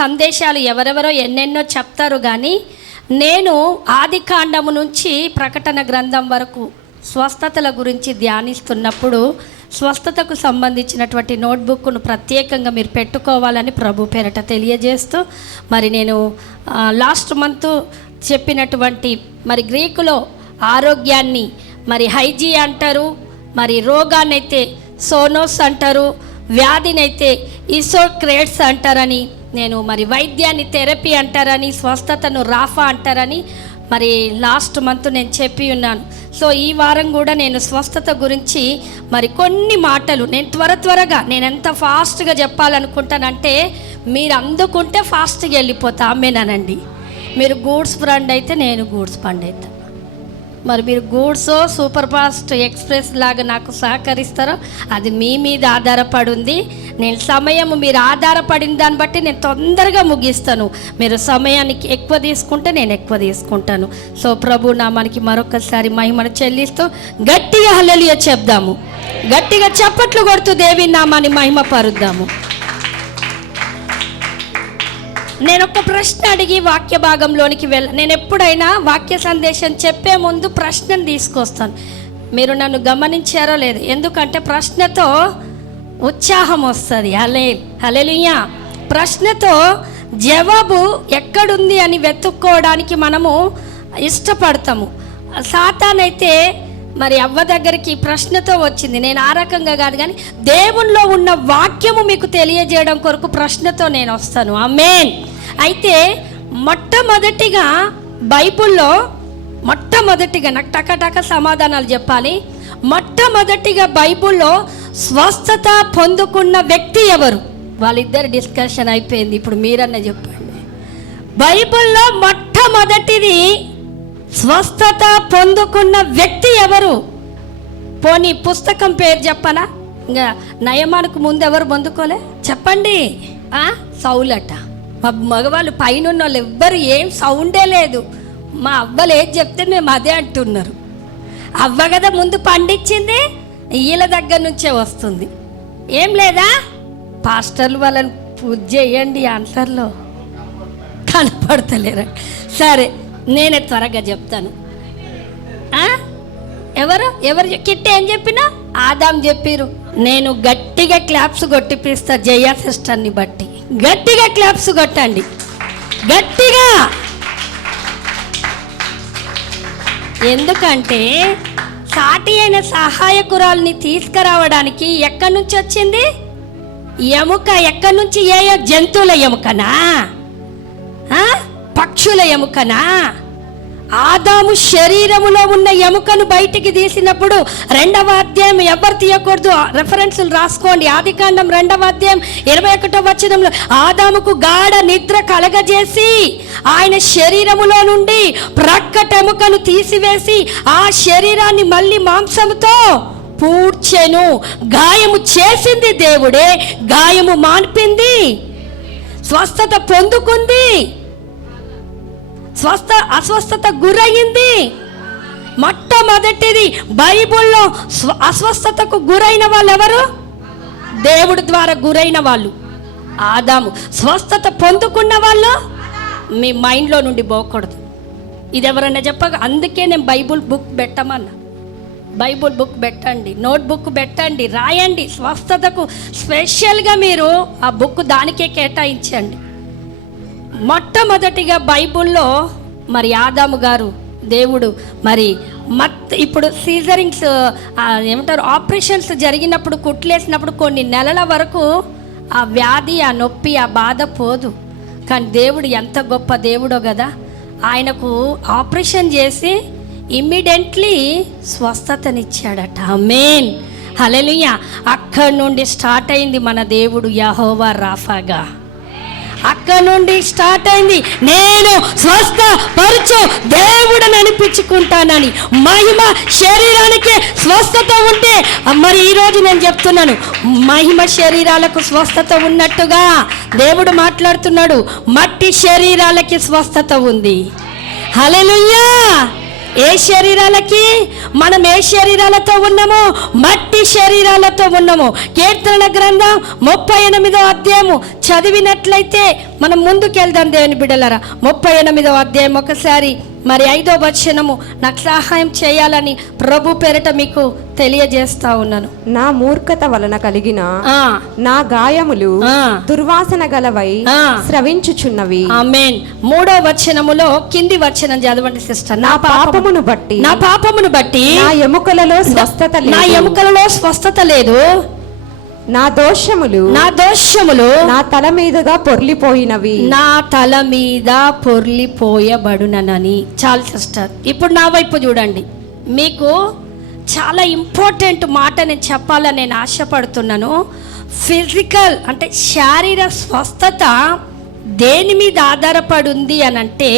సందేశాలు ఎవరెవరో ఎన్నెన్నో చెప్తారు, కానీ నేను ఆది కాండము నుంచి ప్రకటన గ్రంథం వరకు స్వస్థతల గురించి ధ్యానిస్తున్నప్పుడు స్వస్థతకు సంబంధించినటువంటి నోట్బుక్ను ప్రత్యేకంగా మీరు పెట్టుకోవాలని ప్రభు పేరట తెలియజేస్తూ, మరి నేను లాస్ట్ మంత్ చెప్పినటువంటి మరి గ్రీకులో ఆరోగ్యాన్ని మరి హైజీ అంటారు, మరి రోగాన్నైతే సోనోస్ అంటారు, వ్యాధినైతే ఇసోక్రేట్స్ అంటారని, నేను మరి వైద్యాన్ని థెరపీ అంటారని, స్వస్థతను రాఫా అంటారని మరి లాస్ట్ మంత్ నేను చెప్పి ఉన్నాను. సో ఈ వారం కూడా నేను స్వస్థత గురించి మరి కొన్ని మాటలు నేను త్వరగా నేను ఎంత ఫాస్ట్గా చెప్పాలనుకుంటానంటే మీరు అందుకుంటే ఫాస్ట్గా వెళ్ళిపోతా. ఆమెనానండి. మీరు గూడ్స్ ఫ్రెండ్ అయితే నేను గూడ్స్ పండ్ అవుతా. మరి మీరు గూడ్స్ సూపర్ ఫాస్ట్ ఎక్స్ప్రెస్ లాగా నాకు సహకరిస్తారో అది మీ మీద ఆధారపడి ఉంది. నేను సమయం మీరు ఆధారపడిన దాన్ని బట్టి నేను తొందరగా ముగిస్తాను. మీరు సమయానికి ఎక్కువ తీసుకుంటే నేను ఎక్కువ తీసుకుంటాను. సో ప్రభు నామానికి మరొకసారి మహిమను చెల్లిస్తూ గట్టిగా హల్లెలూయా చెప్దాము. గట్టిగా చప్పట్లు కొడుతూ దేవి నామాన్ని మహిమ పరుద్దాము. నేను ఒక ప్రశ్న అడిగి వాక్య భాగంలోనికి నేను ఎప్పుడైనా వాక్య సందేశం చెప్పే ముందు ప్రశ్నను తీసుకొస్తాను. మీరు నన్ను గమనించారో లేదు, ఎందుకంటే ప్రశ్నతో ఉత్సాహం వస్తుంది. హల్లెలూయా. ప్రశ్నతో జవాబు ఎక్కడుంది అని వెతుక్కోవడానికి మనము ఇష్టపడతాము. సాతానైతే మరి అవ్వ దగ్గరికి ప్రశ్నతో వచ్చింది. నేను ఆ రకంగా కాదు, కానీ దేవునిలో ఉన్న వాక్యము మీకు తెలియజేయడం కొరకు ప్రశ్నతో నేను వస్తాను. ఆమేన్. అయితే మొట్టమొదటిగా బైబిల్లో నాకు టక సమాధానాలు చెప్పాలి. మొట్టమొదటిగా బైబిల్లో స్వస్థత పొందుకున్న వ్యక్తి ఎవరు? వాళ్ళిద్దరు డిస్కషన్ అయిపోయింది. ఇప్పుడు మీరన్నా చెప్పండి. బైబిల్లో మొట్టమొదటిది స్వస్థత పొందుకున్న వ్యక్తి ఎవరు? పోనీ పుస్తకం పేరు చెప్పనా? ఇంకా నయమానికి ముందు ఎవరు పొందుకోలే చెప్పండి. సౌలట. మా మగవాళ్ళు పైన ఉన్న వాళ్ళు ఎవ్వరు ఏం సౌండే లేదు. మా అవ్వలు ఏది చెప్తే మేము అదే అంటున్నారు. అవ్వ కదా ముందు పండించింది, వీళ్ళ దగ్గర నుంచే వస్తుంది. ఏం లేదా? పాస్టర్లు వాళ్ళని పూజ చేయండి, ఆన్సర్లో కనపడతలేరు. సరే నేనే త్వరగా చెప్తాను. ఎవరు కిట్టి ఏం చెప్పినా ఆదాం చెప్పిరు. నేను గట్టిగా క్లాప్స్ కొట్టిపిస్తా జయ సిస్టర్ని బట్టి. గట్టిగా క్లాప్స్ కొట్టండి, గట్టిగా. ఎందుకంటే సాటి అయిన సహాయకురాల్ని తీసుకురావడానికి ఎక్కడి నుంచి వచ్చింది? ఎముక. ఎక్కడి నుంచి? జంతువుల ఎముకనా? పక్షుల ఎముకనా? ఆదాము శరీరములో ఉన్న ఎముకను బయటికి తీసినప్పుడు 2వ అధ్యాయం ఎవరు తీయకూడదు, రెఫరెన్సులు రాసుకోండి. ఆదికాండం 2వ అధ్యాయం 21వ వచనంలో ఆదాముకు గాఢ నిద్ర కలగజేసి ఆయన శరీరములో నుండి ప్రక్కటెముకను తీసివేసి ఆ శరీరాన్ని మళ్ళీ మాంసముతో పూడ్చెను. గాయము చేసింది దేవుడే, గాయము మాన్పింది, స్వస్థత పొందుకుంది, అస్వస్థత గురయింది. మొట్టమొదటిది బైబిల్లో అస్వస్థతకు గురైన వాళ్ళు ఎవరు? దేవుడి ద్వారా గురైన వాళ్ళు ఆదాము. స్వస్థత పొందుకున్న వాళ్ళు మీ మైండ్లో నుండి పోకూడదు. ఇది ఎవరన్నా చెప్పక, అందుకే నేను బైబిల్ బుక్ పెట్టమన్నా. బైబిల్ బుక్ పెట్టండి, నోట్బుక్ పెట్టండి, రాయండి. స్వస్థతకు స్పెషల్గా మీరు ఆ బుక్ దానికే కేటాయించండి. మొట్టమొదటిగా బైబిల్లో మరి ఆదాము గారు దేవుడు మరి ఇప్పుడు సీజరింగ్స్ ఏమంటారు, ఆపరేషన్స్ జరిగినప్పుడు, కుట్లేసినప్పుడు కొన్ని నెలల వరకు ఆ వ్యాధి, ఆ నొప్పి, ఆ బాధ పోదు. కానీ దేవుడు ఎంత గొప్ప దేవుడో కదా, ఆయనకు ఆపరేషన్ చేసి ఇమ్మీడియట్లీ స్వస్థతనిచ్చాడట. ఆమేన్. హల్లెలూయా. అక్కడి నుండి స్టార్ట్ అయింది మన దేవుడు యెహోవా రాఫాగా. అక్కడ నుండి స్టార్ట్ అయింది నేను స్వస్థపరచు దేవుడని అనిపించుకుంటానని. మహిమ శరీరానికి స్వస్థత ఉంటే, మరి ఈరోజు నేను చెప్తున్నాను, మహిమ శరీరాలకు స్వస్థత ఉన్నట్టుగా దేవుడు మాట్లాడుతున్నాడు. మట్టి శరీరాలకి స్వస్థత ఉంది. హల్లెలూయా. ఏ శరీరాలకి? మనం ఏ శరీరాలతో ఉన్నామో మట్టి శరీరాలతో ఉన్నాము. కీర్తన గ్రంథం 38వ అధ్యాయము చదివినట్లయితే మనం ముందుకెళ్దాం దేవుని బిడ్డలారా. 38వ అధ్యాయం ఒకసారి మరి 5వ వచనము నాకు సహాయం చేయాలని ప్రభు పేరట మీకు తెలియజేస్తా ఉన్నాను. నా మూర్ఖత వలన కలిగిన నా గాయములు దుర్వాసన గలవై స్రవించుచున్నవి. ఆమేన్. 3వ వచనములో కింది వచనం చదవండి సిస్టర్. నా పాపమును బట్టి నా ఎముకలలో స్వస్థత లేదు. నా దోషములు నా తల మీదుగా పొర్లిపోయినవి. నా తల మీద పొర్లిపోయబడునని. చాలు సిస్టర్, ఇప్పుడు నా వైపు చూడండి. మీకు చాలా ఇంపార్టెంట్ మాట నేను చెప్పాలని నేను ఆశపడుతున్నాను. ఫిజికల్ అంటే శారీర స్వస్థత దేని మీద ఆధారపడి ఉంది అని అంటే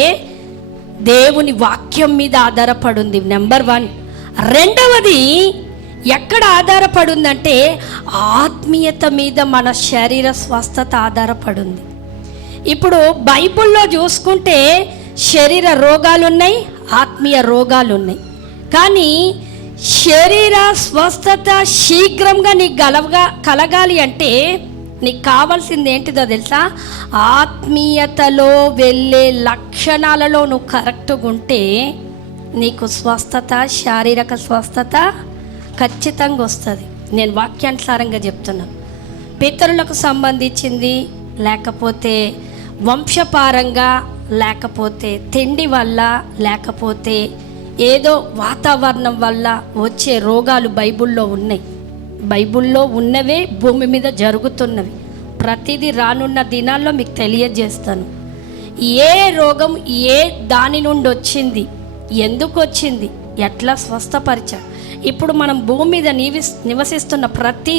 దేవుని వాక్యం మీద ఆధారపడి. నెంబర్ 1. రెండవది ఎక్కడ ఆధారపడి ఉందంటే ఆత్మీయత మీద మన శరీర స్వస్థత ఆధారపడి ఉంది. ఇప్పుడు బైబిల్లో చూసుకుంటే శరీర రోగాలు ఉన్నాయి, ఆత్మీయ రోగాలు ఉన్నాయి. కానీ శరీర స్వస్థత శీఘ్రంగా నీకు కలగాలి అంటే నీకు కావాల్సింది ఏంటిదో తెలుసా? ఆత్మీయతలో వెళ్ళే లక్షణాలలో నువ్వు కరెక్ట్గా ఉంటే నీకు స్వస్థత, శారీరక స్వస్థత ఖచ్చితంగా వస్తుంది. నేను వాక్యానుసారంగా చెప్తున్నాను. పితరులకు సంబంధించింది, లేకపోతే వంశపారంగా, లేకపోతే తిండి వల్ల, లేకపోతే ఏదో వాతావరణం వల్ల వచ్చే రోగాలు బైబిల్లో ఉన్నాయి. బైబిల్లో ఉన్నవే భూమి మీద జరుగుతున్నవి. ప్రతిదీ రానున్న దినాల్లో మీకు తెలియజేస్తాను. ఏ రోగం ఏ దాని నుండి వచ్చింది, ఎందుకు వచ్చింది, ఎట్లా స్వస్థపరిచారు. ఇప్పుడు మనం భూమి మీద నివసిస్తున్న ప్రతి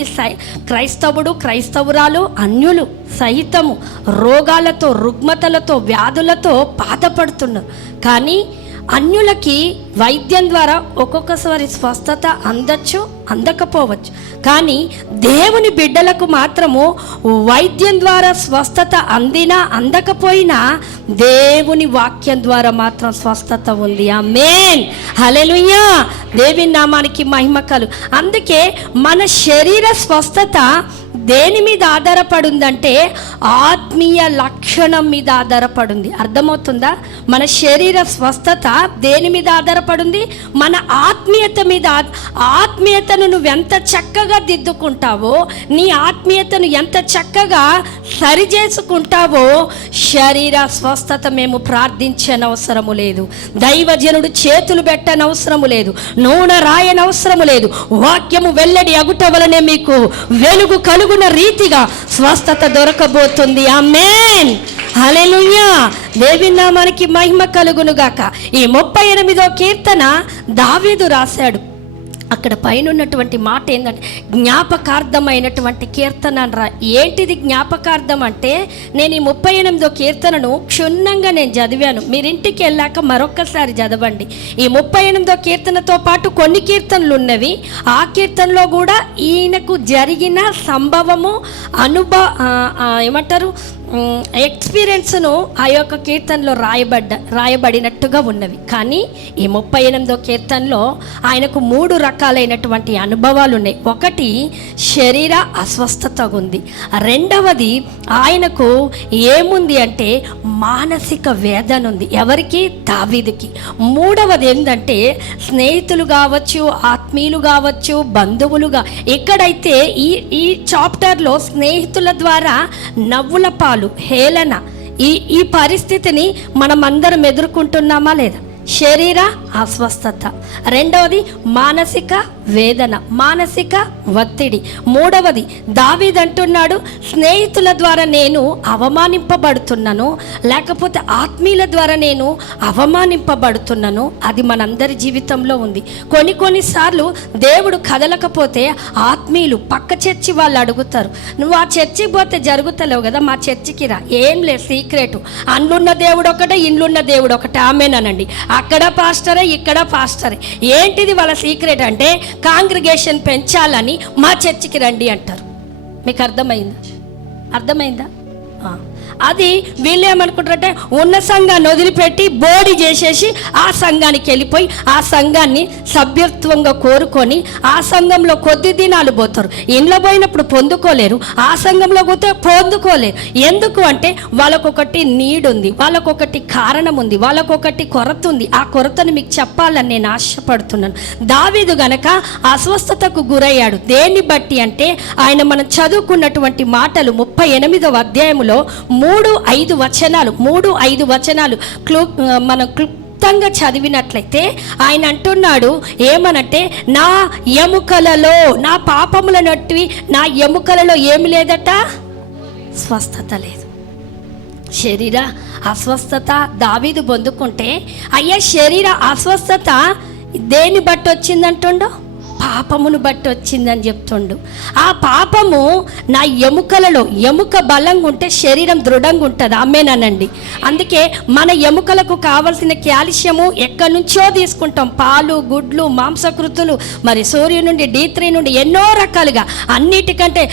క్రైస్తవుడు, క్రైస్తవురాలు, అన్యులు సహితము రోగాలతో, రుగ్మతలతో, వ్యాధులతో బాధపడుతున్నారు. కానీ అన్యులకి వైద్యం ద్వారా ఒక్కొక్కసారి స్వస్థత అందచ్చు, అందకపోవచ్చు. కానీ దేవుని బిడ్డలకు మాత్రము వైద్యం ద్వారా స్వస్థత అందినా అందకపోయినా దేవుని వాక్యం ద్వారా మాత్రం స్వస్థత ఉంది. ఆమేన్, హల్లెలూయా. దేవుని నామానికి మహిమ కలుగు. అందుకే మన శరీర స్వస్థత దేని మీద ఆధారపడి ఉందంటే ఆత్మీయ లక్షణం మీద ఆధారపడింది. అర్థమవుతుందా? మన శరీర స్వస్థత దేని మీద ఆధారపడి ఉంది? మన ఆత్మీయత మీద. ఆత్మీయతను నువ్వు ఎంత చక్కగా దిద్దుకుంటావో, నీ ఆత్మీయతను ఎంత చక్కగా సరిచేసుకుంటావో శరీర స్వస్థత మేము ప్రార్థించనవసరము లేదు, దైవజనుడు చేతులు పెట్టనవసరము లేదు, నూనె రాయనవసరము లేదు. వాక్యము వెల్లడి అగుట వలనే మీకు వెలుగు కలుగున రీతిగా స్వస్థత దొరకబోతుంది. ఆమేన్, హల్లెలూయా. దేవుని నామానికి మహిమ కలుగును గాక. ఈ 38వ కీర్తన దావీదు రాశాడు. అక్కడ పైన ఉన్నటువంటి మాట ఏంటంటే జ్ఞాపకార్థమైనటువంటి కీర్తన రా. ఏంటిది జ్ఞాపకార్థం అంటే, నేను ఈ 38వ కీర్తనను క్షుణ్ణంగా నేను చదివాను. మీరు ఇంటికి వెళ్ళాక మరొక్కసారి చదవండి. ఈ 38వ కీర్తనతో పాటు కొన్ని కీర్తనలు ఉన్నవి. ఆ కీర్తనలో కూడా ఈయనకు జరిగిన సంభవము, ఏమంటారు, ఎక్స్పీరియన్స్ను ఆ యొక్క కీర్తనలో రాయబడినట్టుగా ఉన్నవి. కానీ ఈ 38వ కీర్తనలో ఆయనకు 3 రకాలైనటువంటి అనుభవాలు ఉన్నాయి. ఒకటి శరీర అస్వస్థత ఉంది. రెండవది ఆయనకు ఏముంది అంటే మానసిక వేదన ఉంది. ఎవరికి? దావీదుకి. మూడవది ఏంటంటే స్నేహితులు కావచ్చు, ఆత్మీయులు కావచ్చు, బంధువులుగా. ఇక్కడైతే ఈ చాప్టర్లో స్నేహితుల ద్వారా నవ్వుల పాలు, హేళన, ఈ పరిస్థితిని మనం అందరం ఎదుర్కొంటున్నామా లేదా? శరీర అస్వస్థత. రెండవది మానసిక వేదన, మానసిక ఒత్తిడి. మూడవది దావీదు అంటున్నాడు, స్నేహితుల ద్వారా నేను అవమానింపబడుతున్నాను, లేకపోతే ఆత్మీయుల ద్వారా నేను అవమానింపబడుతున్నాను. అది మనందరి జీవితంలో ఉంది. కొన్నిసార్లు దేవుడు కదలకపోతే ఆత్మీయులు, పక్క చర్చి వాళ్ళు అడుగుతారు, నువ్వు ఆ చర్చికి పోతే జరుగుతలేవు కదా, మా చర్చికి రా. ఏం లేదు, సీక్రెట్. అందున్న దేవుడు ఒకటే, ఇండ్లున్న దేవుడు ఒకటే. ఆమేనండి. అక్కడ పాస్టరే, ఇక్కడ పాస్టరే. ఏంటిది వాళ్ళ సీక్రెట్ అంటే కాంగ్రిగేషన్ పెంచాలని మా చర్చికి రండి అంటారు. మీకు అర్థమైందా? అది వీళ్ళు ఏమనుకుంటారంటే ఉన్న సంఘాన్ని వదిలిపెట్టి బోడి చేసేసి ఆ సంఘానికి వెళ్ళిపోయి ఆ సంఘాన్ని సభ్యత్వంగా కోరుకొని ఆ సంఘంలో కొద్ది దినాలు పోతారు. ఇంట్లో పోయినప్పుడు పొందుకోలేరు, ఆ సంఘంలో పోతే పొందుకోలేరు. ఎందుకు అంటే వాళ్ళకొకటి నీడ్ ఉంది, వాళ్ళకొకటి కారణం ఉంది, వాళ్ళకొకటి కొరత ఉంది. ఆ కొరతను మీకు చెప్పాలని నేను ఆశపడుతున్నాను. దావీదు గనక అస్వస్థతకు గురయ్యాడు. దేన్ని బట్టి అంటే ఆయన మనం చదువుకున్నటువంటి మాటలు 38వ అధ్యాయములో 3-5 వచనాలు మనం క్లుప్తంగా చదివినట్లయితే ఆయన అంటున్నాడు ఏమనంటే, నా ఎముకలలో, నా పాపముల నట్టివి నా ఎముకలలో ఏమి లేదట, స్వస్థత లేదు. శరీర అస్వస్థత దావీదు పొందుకుంటే, అయ్యా శరీర అస్వస్థత దేన్ని బట్టి వచ్చిందంటుండో, పాపమును బట్టి వచ్చిందని చెప్తుండు. ఆ పాపము నా ఎముకలలో, ఎముక బలంగా ఉంటే శరీరం దృఢంగా ఉంటుంది. ఆమేనండి. అందుకే మన ఎముకలకు కావలసిన కాల్షియము ఎక్కడి నుంచో తీసుకుంటాం, పాలు, గుడ్లు, మాంసకృతులు, మరి సూర్యుని నుండి, D3 నుండి, ఎన్నో రకాలుగా. అన్నిటికంటే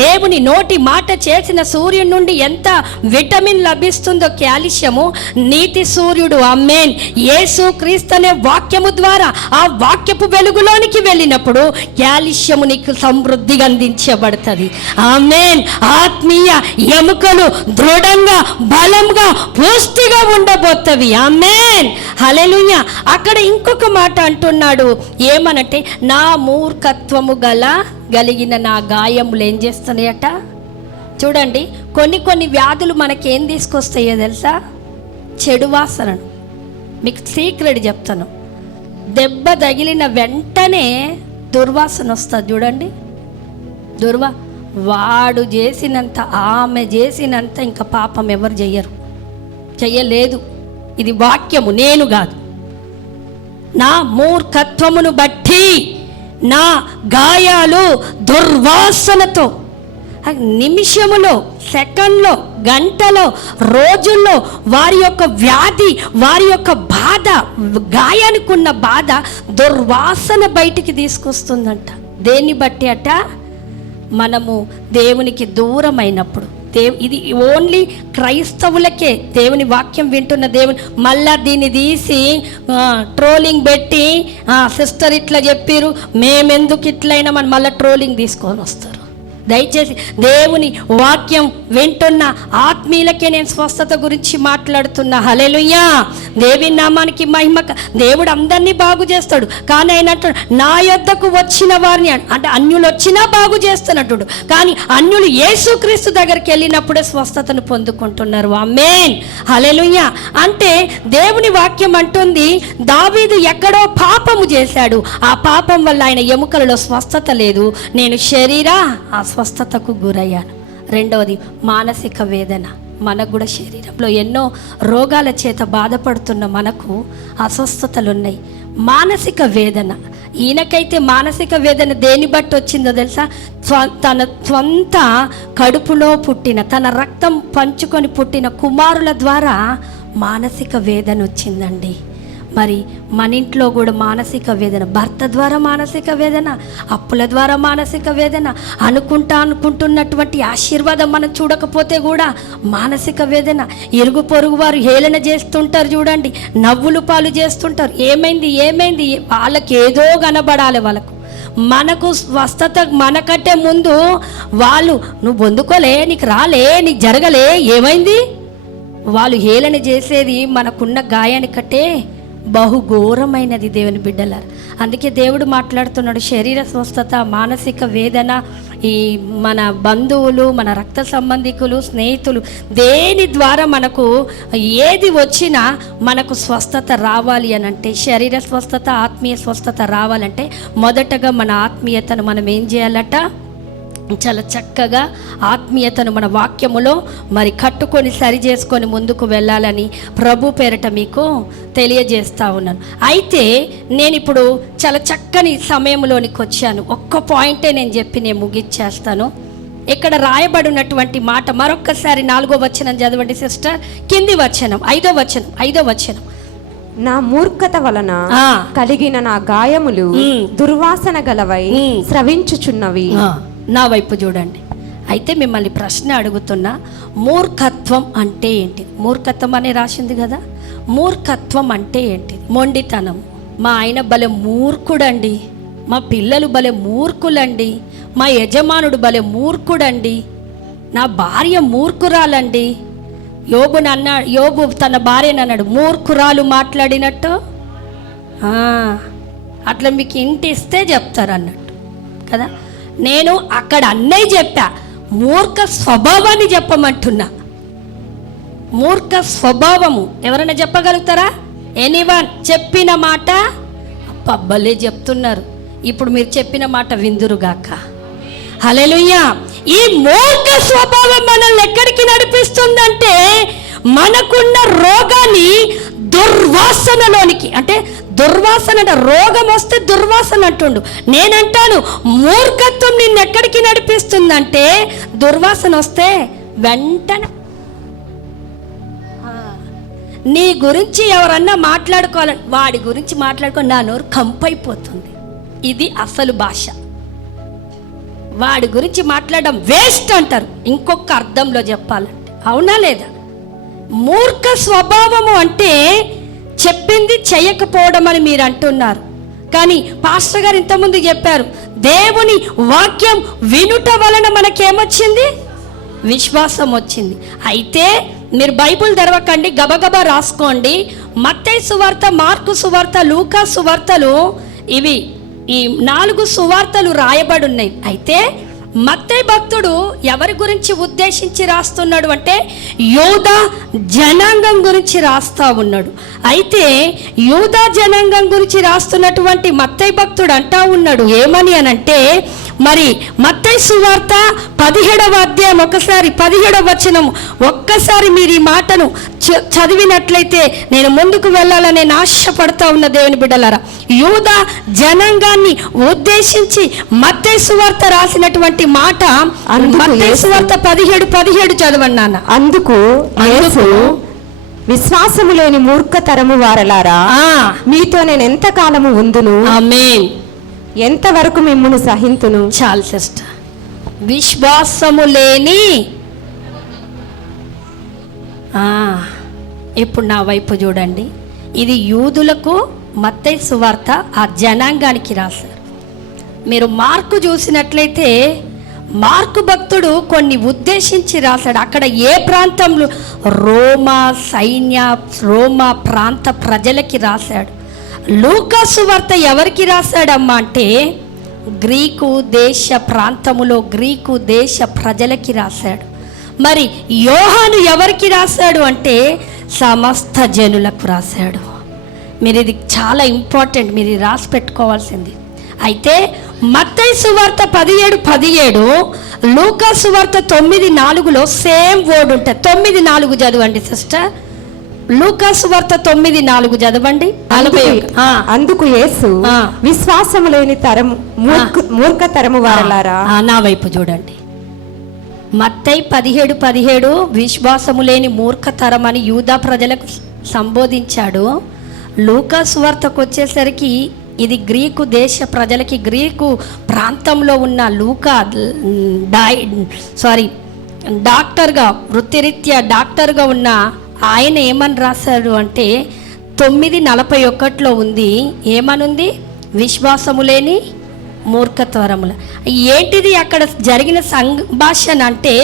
దేవుని నోటి మాట చేసిన సూర్యుని నుండి ఎంత విటమిన్ లభిస్తుందో, కాల్షియము, నీతి సూర్యుడు ఆమేన్ యేసు క్రీస్తు అనే వాక్యము ద్వారా ఆ వాక్యపు వెలుగులోనికి వెళ్ళినప్పుడు కాల్షియము నీకు సమృద్ధిగా అందించబడుతుంది. ఆమేన్. ఆత్మీయ ఎముకలు దృఢంగా, బలంగా, పుష్టిగా ఉండబోతవి. ఆమేన్. హల్లెలూయా. అక్కడ ఇంకొక మాట అంటున్నాడు ఏమనంటే, నా మూర్ఖత్వము కలిగిన నా గాయములు ఏం చేస్తున్నాయట. చూడండి, కొన్ని వ్యాధులు మనకేం తీసుకొస్తాయో తెలుసా, చెడు వాసనను. మీకు సీక్రెట్ చెప్తాను, దెబ్బ తగిలిన వెంటనే దుర్వాసన వస్తుంది. చూడండి, వాడు చేసినంత, ఆమె చేసినంత ఇంకా పాపం ఎవరు చెయ్యలేదు. ఇది వాక్యము, నేను కాదు. నా మూర్ఖత్వమును బట్టి నా గాయాలు దుర్వాసనతో, నిమిషములో, సెకండ్లో, గంటలో, రోజుల్లో వారి యొక్క వ్యాధి, వారి యొక్క బాధ, గాయానికి ఉన్న బాధ దుర్వాసన బయటికి తీసుకొస్తుందంట. దేన్ని బట్టి అట, మనము దేవునికి దూరమైనప్పుడు. ఇది ఓన్లీ క్రైస్తవులకే, దేవుని వాక్యం వింటున్న దేవుని. మళ్ళా దీన్ని తీసి ట్రోలింగ్ పెట్టి, సిస్టర్ ఇట్లా చెప్పారు, మేమెందుకు ఇట్లయినా మనం మళ్ళీ ట్రోలింగ్ తీసుకొని వస్తారు. దయచేసి దేవుని వాక్యం వింటున్న ఆత్మీయులకే నేను స్వస్థత గురించి మాట్లాడుతున్నా. హల్లెలూయా. దేవి నామానికి మహిమ. దేవుడు అందరినీ బాగు చేస్తాడు, కానీ ఆయన అంటాడు, నా యొద్దకు వచ్చిన వారిని, అంటే అన్యులు వచ్చినా బాగు చేస్తున్నట్టు, కానీ అన్యులు యేసుక్రీస్తు దగ్గరికి వెళ్ళినప్పుడే స్వస్థతను పొందుకుంటున్నారు. ఆమేన్. హల్లెలూయా. అంటే దేవుని వాక్యం అంటుంది, దావీదు ఎక్కడో పాపము చేశాడు, ఆ పాపం వల్ల ఆయన ఎముకలలో స్వస్థత లేదు, నేను శరీర స్వస్థతకు గురయ్యాను. రెండవది మానసిక వేదన. మనకు కూడా శరీరంలో ఎన్నో రోగాల చేత బాధపడుతున్న మనకు అస్వస్థతలు ఉన్నాయి. మానసిక వేదన, ఈయనకైతే మానసిక వేదన దేని బట్టి వచ్చిందో తెలుసా, తన స్వంత కడుపులో పుట్టిన, తన రక్తం పంచుకొని పుట్టిన కుమారుల ద్వారా మానసిక వేదన వచ్చిందండి. మరి మన ఇంట్లో కూడా మానసిక వేదన, భర్త ద్వారా మానసిక వేదన, అప్పుల ద్వారా మానసిక వేదన, అనుకుంటున్నటువంటి ఆశీర్వాదం మనం చూడకపోతే కూడా మానసిక వేదన. ఇరుగు పొరుగు వారు హేళన చేస్తుంటారు చూడండి, నవ్వులు పాలు చేస్తుంటారు. ఏమైంది వాళ్ళకి ఏదో కనబడాలి. మనకు స్వస్థత మనకంటే ముందు వాళ్ళు, నువ్వు పొందుకోలే, నీకు రాలే, నీకు జరగలే, ఏమైంది, వాళ్ళు హేళన చేసేది మనకున్న గాయానికంటే బహుఘోరమైనది దేవుని బిడ్డలారు. అందుకే దేవుడు మాట్లాడుతున్నాడు, శరీర స్వస్థత, మానసిక వేదన, ఈ మన బంధువులు, మన రక్త సంబంధికులు, స్నేహితులు, దేని ద్వారా మనకు ఏది వచ్చినా మనకు స్వస్థత రావాలి అని అంటే, శరీర స్వస్థత, ఆత్మీయ స్వస్థత రావాలంటే మొదటగా మన ఆత్మీయతను మనం ఏం చేయాలట, చాలా చక్కగా ఆత్మీయతను మన వాక్యములో మరి కట్టుకొని సరి చేసుకొని ముందుకు వెళ్ళాలని ప్రభు పేరట మీకు తెలియజేస్తా ఉన్నాను. అయితే నేను ఇప్పుడు చాలా చక్కని సమయంలోనికి వచ్చాను. ఒక్క పాయింటే నేను చెప్పి నేను ముగిచ్చేస్తాను. ఇక్కడ రాయబడినటువంటి మాట మరొక్కసారి 4వ వచనం చదవండి సిస్టర్. కింది వచనం 5వ వచనం. నా మూర్ఖత వలన కలిగిన నా గాయములు దుర్వాసన గలవై స్రవించుచున్నవి. నా వైపు చూడండి. అయితే మిమ్మల్ని ప్రశ్న అడుగుతున్నా, మూర్ఖత్వం అంటే ఏంటి? మూర్ఖత్వం అనే రాసింది కదా. మూర్ఖత్వం అంటే ఏంటి? మొండితనం. మా ఆయన భలే మూర్ఖుడండి, మా పిల్లలు భలే మూర్ఖులండి, మా యజమానుడు భలే మూర్ఖుడండి, నా భార్య మూర్ఖురాలండి. యోబు తన భార్యను అన్నాడు, మూర్ఖురాలు మాట్లాడినట్టు. అట్లా మీకు ఇంటి ఇస్తే చెప్తారు అన్నట్టు కదా. నేను అక్కడ అన్నయ్య చెప్పా, మూర్ఖ స్వభావాన్ని చెప్పమంటున్నా. మూర్ఖ స్వభావము ఎవరైనా చెప్పగలుగుతారా? ఎనీవన్? చెప్పిన మాట అబ్బలే చెప్తున్నారు. ఇప్పుడు మీరు చెప్పిన మాట విందురుగాక. హల్లెలూయా. ఈ మూర్ఖ స్వభావం మనల్ని ఎక్కడికి నడిపిస్తుందంటే, మనకున్న రోగాన్ని దుర్వాసనలోనికి, అంటే దుర్వాసన, రోగం వస్తే దుర్వాసన అంటుండు. నేనంటాను, మూర్ఖత్వం నిన్ను ఎక్కడికి నడిపిస్తుందంటే, దుర్వాసన వస్తే వెంటనే నీ గురించి ఎవరన్నా మాట్లాడుకోవాలని, వాడి గురించి మాట్లాడుకో, నా నోరు కంపైపోతుంది. ఇది అసలు భాష. వాడి గురించి మాట్లాడడం వేస్ట్ అంటారు, ఇంకొక అర్థంలో చెప్పాలంటే. అవునా లేదా? మూర్ఖ స్వభావము అంటే చెప్పింది చేయకపోవడం అని మీరు అంటున్నారు. కానీ పాస్టర్ గారు ఇంతకుముందు చెప్పారు, దేవుని వాక్యం వినుట వలన మనకేమొచ్చింది? విశ్వాసం వచ్చింది. అయితే మీరు బైబుల్ తెరవకండి, గబగబా రాసుకోండి. మత్తయి సువార్త, మార్కు సువార్త, లూకా సువార్తలు, ఇవి ఈ 4 సువార్తలు రాయబడి ఉన్నాయి. అయితే మత్తయి భక్తుడు ఎవరి గురించి ఉద్దేశించి రాస్తున్నాడు అంటే, యూదా జనాంగం గురించి రాస్తా ఉన్నాడు. అయితే యూదా జనాంగం గురించి రాస్తున్నటువంటి మత్తయి భక్తుడు అంటా ఉన్నాడు ఏమని అనంటే, మరి మత్తయి సువార్త 17వ అధ్యాయం ఒకసారి 17వ వచనం ఒక్కసారి మీరు ఈ మాటను చదివినట్లయితే నేను ముందుకు వెళ్ళాలని ఆశపడతా ఉన్న దేవుని బిడ్డలారా, యూదా జనాంగాన్ని ఉద్దేశించి మత్తయి సువార్త రాసినటువంటి మాట. మత్తయి సువార్త 17:17 చదవండి నాన్న. అందుకు విశ్వాసము లేని మూర్ఖతరము వారలారా, మీతో నేను ఎంత కాలము ఉందును, ఆమేన్, ఎంతవరకు మిమ్మును సహింతును. చాలు సిస్టర్. విశ్వాసము లేని, ఇప్పుడు నా వైపు చూడండి. ఇది యూదులకు మత్తయి సువార్త ఆ జనాంగానికి రాశారు. మీరు మార్కు చూసినట్లయితే మార్కు భక్తుడు కొన్ని ఉద్దేశించి రాశాడు. అక్కడ ఏ ప్రాంతంలో? రోమా ప్రాంత ప్రజలకి రాశాడు. లూకా సువార్త ఎవరికి రాశాడమ్మా అంటే, గ్రీకు దేశ ప్రాంతములో గ్రీకు దేశ ప్రజలకి రాశాడు. మరి యోహాను ఎవరికి రాశాడు అంటే, సమస్త జనులకు రాశాడు. మీరు ఇది చాలా ఇంపార్టెంట్, మీరు రాసి పెట్టుకోవాల్సింది. అయితే మత్తయి సువార్త 17:17, లూకా సువార్త 9:4 సేమ్ వర్డ్ ఉంటుంది. 9:4 చదవండి సిస్టర్. లూకా సువార్త 9:4 చదవండి. అందుకు యేసు, విశ్వాసము లేని తరము, మూర్ఖతరము వారలారా, నా వైపు చూడండి. మత్తయి 17:17 విశ్వాసము లేని మూర్ఖతరం అని యూదా ప్రజలకు సంబోధించాడు. లూకా సువార్తకు వచ్చేసరికి ఇది గ్రీకు దేశ ప్రజలకి, గ్రీకు ప్రాంతంలో ఉన్న లూకా డాక్టర్గా, వృత్తిరీత్యా డాక్టర్గా ఉన్న ఆయన ఏమని రాశాడు అంటే 9:41 ఉంది. ఏమనుంది? విశ్వాసము లేని మూర్ఖత్వరముల. ఏంటిది అక్కడ జరిగిన సంభాషణ అంటే,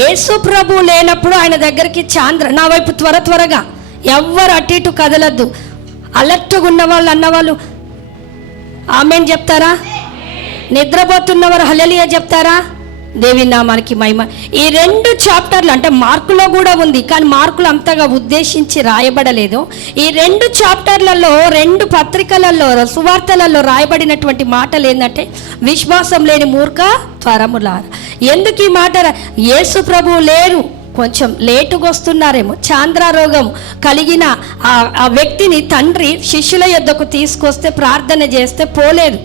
యేసు ప్రభు లేనప్పుడు ఆయన దగ్గరికి నా వైపు త్వరగా ఎవ్వరు అటు ఇటు కదలద్దు. అలర్ట్గా ఉన్నవాళ్ళు అన్నవాళ్ళు ఆమెన్ చెప్తారా? నిద్రపోతున్నవారు హల్లెలూయా చెప్తారా? దేవి నామానికి మహిమ. ఈ 2 చాప్టర్లు అంటే మార్కులో కూడా ఉంది, కానీ మార్కులు అంతగా ఉద్దేశించి రాయబడలేదు. ఈ 2 చాప్టర్లలో, 2 పత్రికలలో, సువార్తలలో రాయబడినటువంటి మాటలు ఏంటంటే, విశ్వాసం లేని మూర్ఖ త్వరములారా. ఎందుకు ఈ మాట? యేసు ప్రభువు లేరు, కొంచెం లేటుగా వస్తున్నారేమో. చాంద్ర రోగం కలిగిన ఆ వ్యక్తిని తండ్రి శిష్యుల యొద్దకు తీసుకొస్తే ప్రార్థన చేస్తే పోలేదు.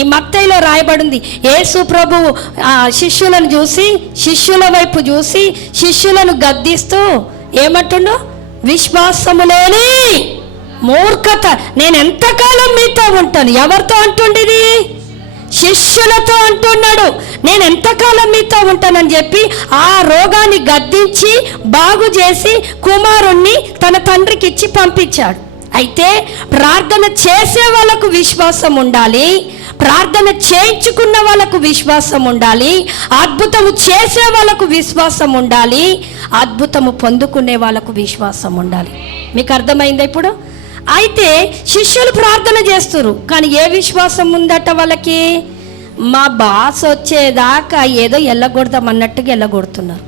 ఈ మత్తయిలో రాయబడింది, యేసు ప్రభువు శిష్యులను చూసి, శిష్యుల వైపు చూసి, శిష్యులను గద్దిస్తూ ఏమంటుండు? విశ్వాసము లేని మూర్ఖత, నేను ఎంతకాలం మీతో ఉంటాను. ఎవరితో అంటుండిది? శిష్యులతో అంటున్నాడు. నేను ఎంతకాలం మీతో ఉంటానని చెప్పి ఆ రోగాన్ని గద్దించి బాగు చేసి కుమారుణ్ణి తన తండ్రికి ఇచ్చి పంపించాడు. అయితే ప్రార్థన చేసే వాళ్ళకు విశ్వాసం ఉండాలి, ప్రార్థన చేయించుకున్న వాళ్ళకు విశ్వాసం ఉండాలి, అద్భుతము చేసే వాళ్ళకు విశ్వాసం ఉండాలి, అద్భుతము పొందుకునే వాళ్ళకు విశ్వాసం ఉండాలి. మీకు అర్థమైందా ఇప్పుడు? అయితే శిష్యులు ప్రార్థన చేస్తున్నారు, కానీ ఏ విశ్వాసం ఉందట వాళ్ళకి? మా బాస్ వచ్చేదాకా ఏదో ఎల్లగొడదాం అన్నట్టుగా ఎల్లగొడుతున్నారు.